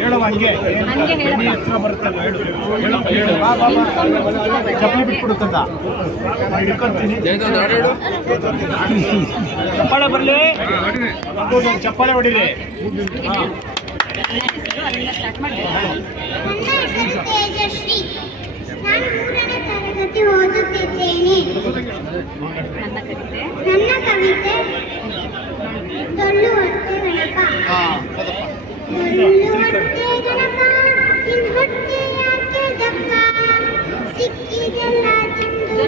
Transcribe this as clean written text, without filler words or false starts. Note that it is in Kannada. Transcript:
ಹೇಳುವ ಹಂಗೆ ಎಣ್ಣೆ ಹತ್ರ ಬರುತ್ತಲ್ಲ ಹೇಳು ಚಪ್ಪಲಿ ಬಿಟ್ಬಿಡುತ್ತಂತ ಹಿಡ್ಕೊತೀನಿ ಚಪ್ಪಾಳೆ ಬರಲಿ ಚಪ್ಪಾಳೆ ಹೊಡಿರಿ ತೇಜಶ್ರೀ, ನಾನು 3ನೇ ತರಗತಿ ಓದುತ್ತಿದ್ದೇನೆ. ನನ್ನ ಕವಿತೆ ಡೊಳ್ಳು ಹೊಟ್ಟೆ ಗಣಪ. ಡೊಳ್ಳು ಹೊಟ್ಟೆ ಗಣಪ, ನಿನ್ ಹೊಟ್ಟೆ ಯಾಕೆ ದಪ್ಪ? ಸಿಕ್ಕಿದೆಲ್ಲ ತಿಂದು